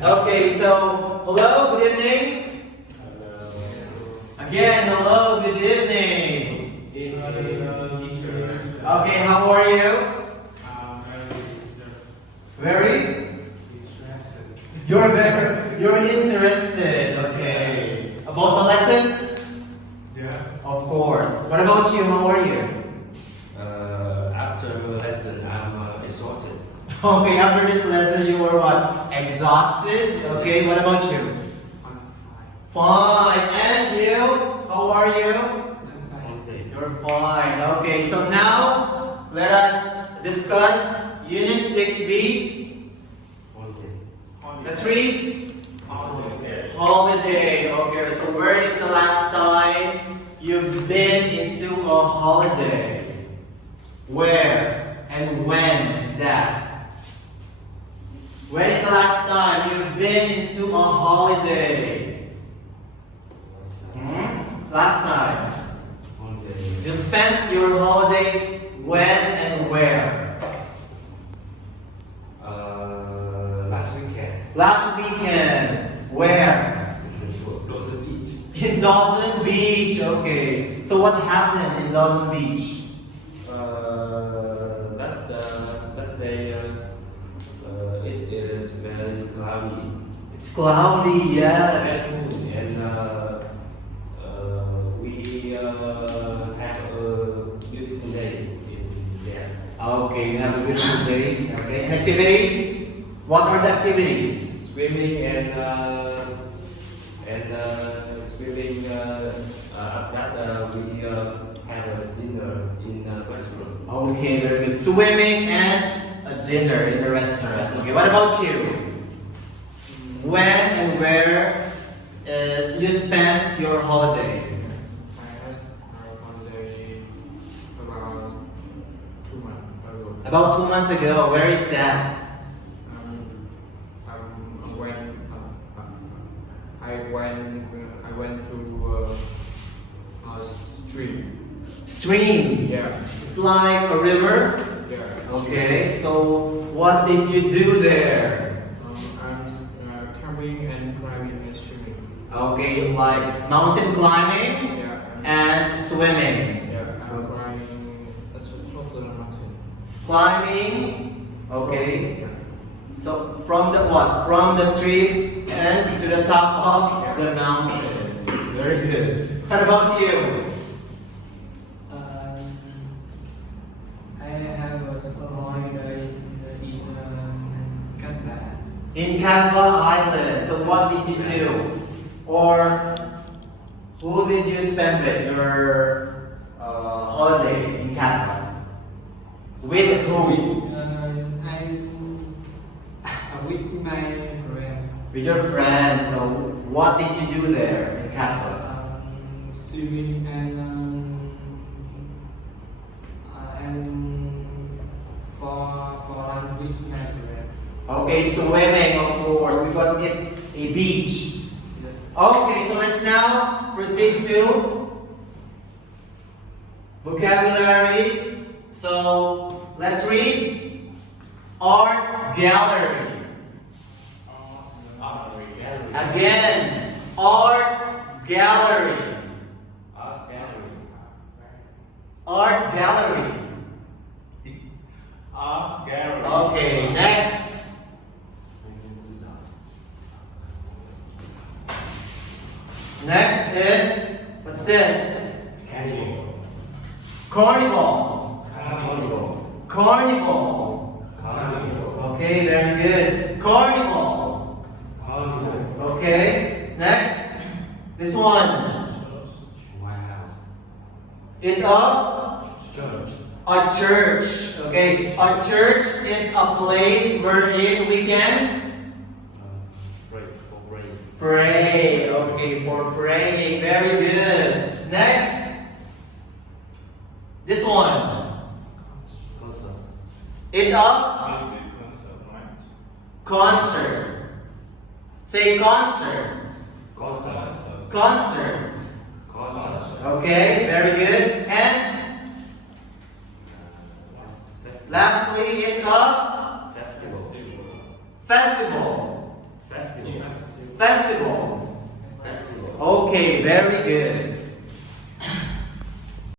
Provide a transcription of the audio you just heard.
Okay, so hello, good evening. Again, hello, good evening. Okay, how are you? Very? You're interested. Okay. About the lesson? Yeah. Of course. What about you? How are you? After the lesson, I'm exhausted. Okay, after this lesson you were what? Exhausted? Okay, what about you? I'm Fine. And you? How are you? fine. You're fine. Okay, so now let us discuss Unit 6B. Let's read. Holiday. Okay, so where is the last time you've been into a holiday? Where and when is that? When is the last time you've been into a holiday? Last time. You spent your holiday when and where? Last weekend. Last weekend. Where? Dawson Beach. In Dawson Beach. Okay. So what happened in Dawson Beach? Last day. It is very cloudy. It's cloudy, yes. And we have a beautiful days in there. Okay, you have a good 2 days. Okay. And activities? What are the activities? Swimming and swimming. After that, we had a dinner in a restaurant. Okay, very good. Swimming and a dinner in a restaurant. Okay, what about you? When and where is you spent your holiday? My last holiday about 2 months ago. About 2 months ago. Where is that? I went to a stream. Stream. Yeah, It's like a river. yeah. Okay, so what did you do there? I'm camping and climbing and swimming. Okay, like mountain climbing Yeah, and swimming. yeah. I'm climbing a super mountain. Climbing. Okay. Yeah. So from the what? From the street and to the top of the mountain. Very good. What about you? I have a super holiday in Canada. In Canva Island. So what did you do? Or who did you spend with your holiday in Canva? With who? I with my friends With your friends. So what did you do there in Canva? swimming and for lunch with my friends. Okay, swimming of course because it's a beach. Yes. Okay, so let's now proceed to vocabularies. So let's read art gallery. Again, art gallery. Art gallery. Art gallery. Art gallery. Okay, next. Next is, what's this? Carnival. Carnival. Carnival. Carnival. Carnival. Okay, very good. Carnival. Carnival. Okay, next. This one. My house. It's Church. a church. Okay, a church is a place wherein we can Pray for praise. pray. Okay, for praying. Very good. Next. This one. Concert. It's a concert. Say concert. Concert. Concert. Concert. Okay, very good. And lastly, it's a Festival. festival. Festival. Festival. Festival. Okay, very good.